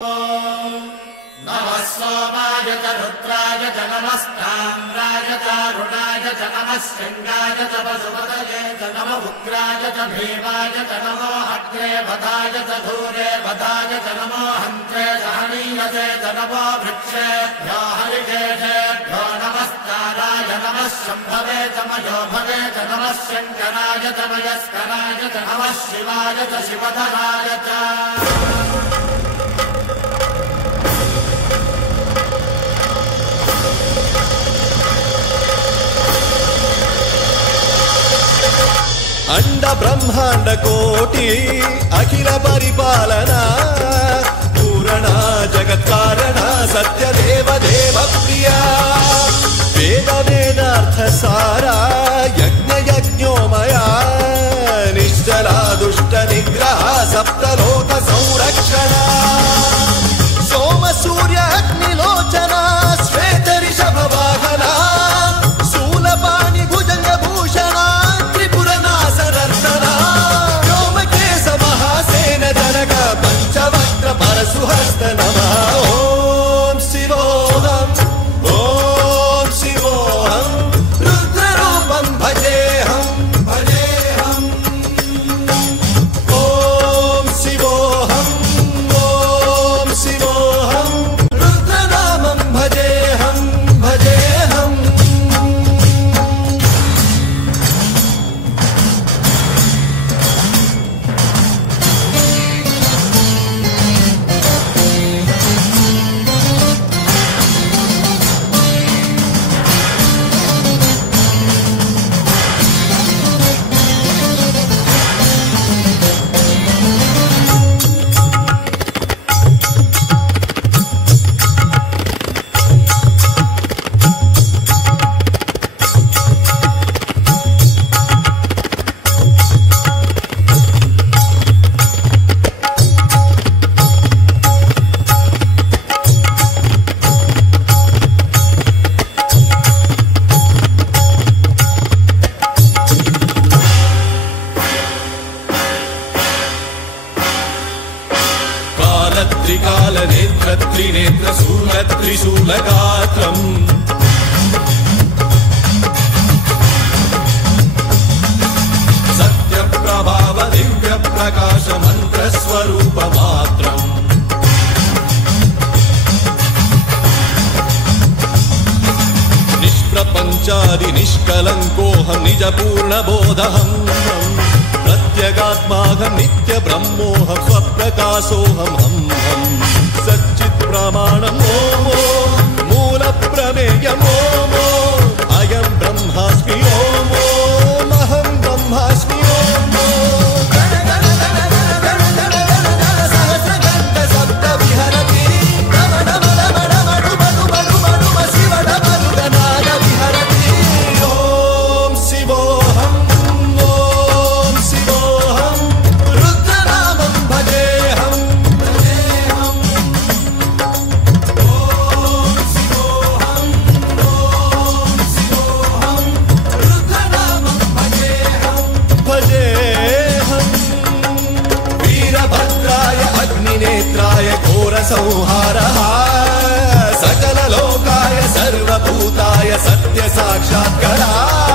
नमः सोमाय च रुद्राय च नमस्ताम्राय च अरुणाय च नमः शृङ्गाय च पशुपतये च नमः उग्राय च भीमाय च नमो अग्रे वधाय च धूरे वधाय च नमो हन्त्रे च हनीयसे च नमो वृक्षेभ्यो हरिकेशेभ्यो नमस्काराय नमः शम्भवे च मयोभवे च नमः शङ्कराय च मयस्कराय च नमः शिवाय च शिवधराय च अंड ब्रह्मांड कोटि अखिल परिपालना पूरणा जगत्कारणा सत्यदेव देव प्रिया वेद वेदार्थ सारा यज्ञ यज्ञोमया निश्चला दुष्ट निग्रह सप्तलोक संरक्षणा सोम सूर्य अग्निलोचना श्वेत ऋषभ वाहना शूलपाणि भुजंग भूषणा पंचवक्त्र परशुहस्त नमः ओम शिवोहम रुद्ररूपं भजेहम ओम शिवोहम रुद्रनामं भजेहम त्रिकाल नेत्र त्रिनेत्र शूल त्रिशूलगात्रम् सत्य प्रभाव दिव्य प्रकाश मंत्र स्वरूप मात्रम् निष्प्रपंचादि निष्कलंकोऽहं निज पूर्ण बोधहम् प्रत्यगात्माहं नित्य ब्रह्मोऽहं स्वप्रकाशोऽहं हम सच्चित् प्रमाणम् ओम मूल प्रमेयम् ओम अयं ब्रह्मास्मि ओम अहं ब्रह्मास्मि ओम सहस्रघण्ट शब्द विहरति शिवडमरुगनाद विहरति ओम शिवोऽहम् नेत्राय घोर संहारः सकल लोकाय सर्वभूताय सत्य साक्षात्कारः